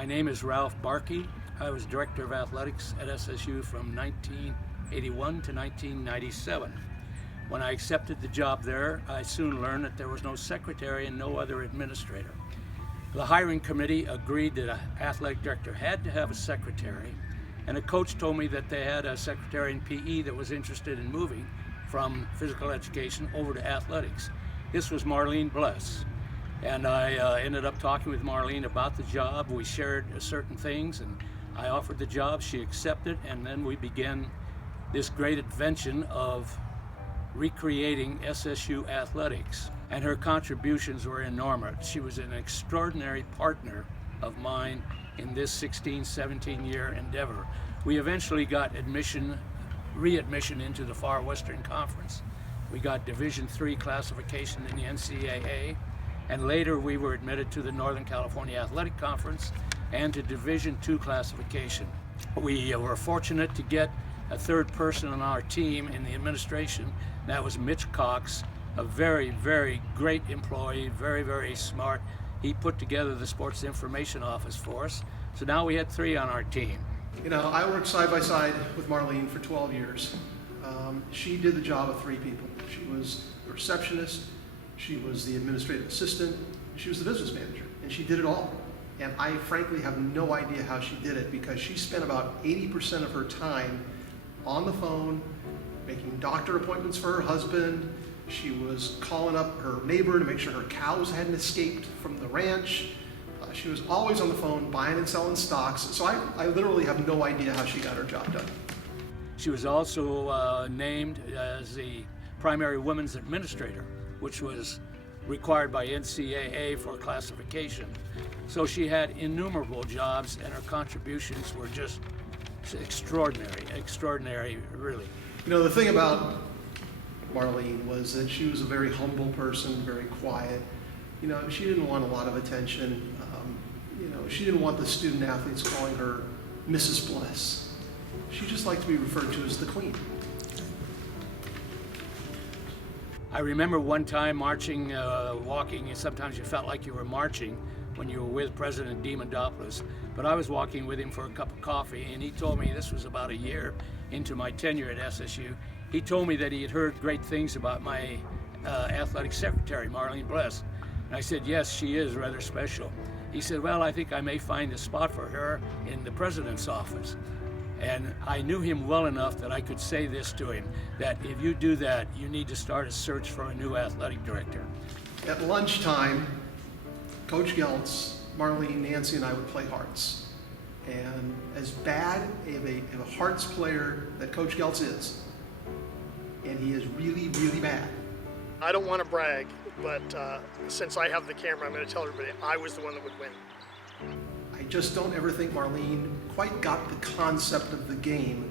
My name is Ralph Barkey. I was Director of Athletics at SSU from 1981 to 1997. When I accepted the job there, I soon learned that there was no secretary and no other administrator. The hiring committee agreed that an athletic director had to have a secretary, and a coach told me that they had a secretary in PE that was interested in moving from physical education over to athletics. This was Marlene Bles. And I ended up talking with Marlene about the job. We shared certain things, and I offered the job. She accepted, and then we began this great invention of recreating SSU athletics. And her contributions were enormous. She was an extraordinary partner of mine in this 16, 17-year endeavor. We eventually got readmission into the Far Western Conference. We got Division III classification in the NCAA. And later we were admitted to the Northern California Athletic Conference and to Division II classification. We were fortunate to get a third person on our team in the administration. That was Mitch Cox, a very, very great employee, very, very smart. He put together the Sports Information Office for us. So now we had 3 on our team. You know, I worked side by side with Marlene for 12 years. She did the job of 3 people. She was the receptionist, she was the administrative assistant, she was the business manager, and she did it all. And I frankly have no idea how she did it, because she spent about 80% of her time on the phone, making doctor appointments for her husband. She was calling up her neighbor to make sure her cows hadn't escaped from the ranch. She was always on the phone buying and selling stocks. So I literally have no idea how she got her job done. She was also named as the primary women's administrator, which was required by NCAA for classification. So she had innumerable jobs, and her contributions were just extraordinary, really. You know, the thing about Marlene was that she was a very humble person, very quiet. You know, she didn't want a lot of attention. You know, she didn't want the student athletes calling her Mrs. Bles. She just liked to be referred to as the Queen. I remember one time marching, walking, and sometimes you felt like you were marching when you were with President Diamandopoulos. But I was walking with him for a cup of coffee, and he told me, this was about a year into my tenure at SSU, he told me that he had heard great things about my athletic secretary, Marlene Bles. And I said, yes, she is rather special. He said, well, I think I may find a spot for her in the president's office. And I knew him well enough that I could say this to him, that if you do that, you need to start a search for a new athletic director. At lunchtime, Coach Geltz, Marlene, Nancy, and I would play hearts. And as bad of a hearts player that Coach Geltz is, and he is really, really bad. I don't want to brag, but since I have the camera, I'm going to tell everybody I was the one that would win. I just don't ever think Marlene quite got the concept of the game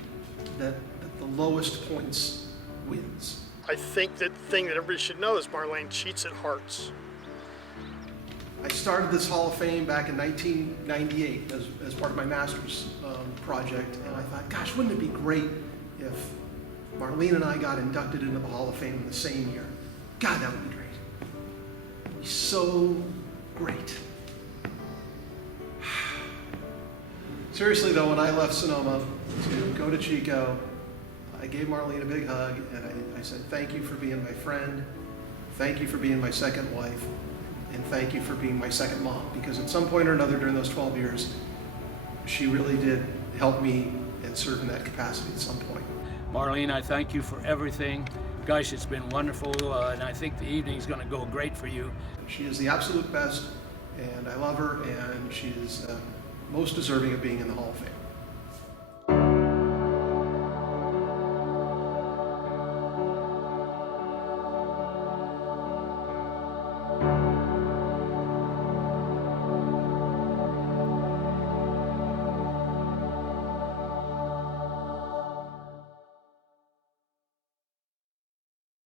that the lowest points wins. I think that thing that everybody should know is Marlene cheats at hearts. I started this Hall of Fame back in 1998 as part of my master's project, and I thought, gosh, wouldn't it be great if Marlene and I got inducted into the Hall of Fame in the same year? God, that would be great. It would be so great. Seriously though, when I left Sonoma to go to Chico, I gave Marlene a big hug, and I said, thank you for being my friend, thank you for being my second wife, and thank you for being my second mom, because at some point or another during those 12 years, she really did help me and serve in that capacity at some point. Marlene, I thank you for everything. Gosh, it's been wonderful, and I think the evening's going to go great for you. She is the absolute best, and I love her, and she is most deserving of being in the Hall of Fame.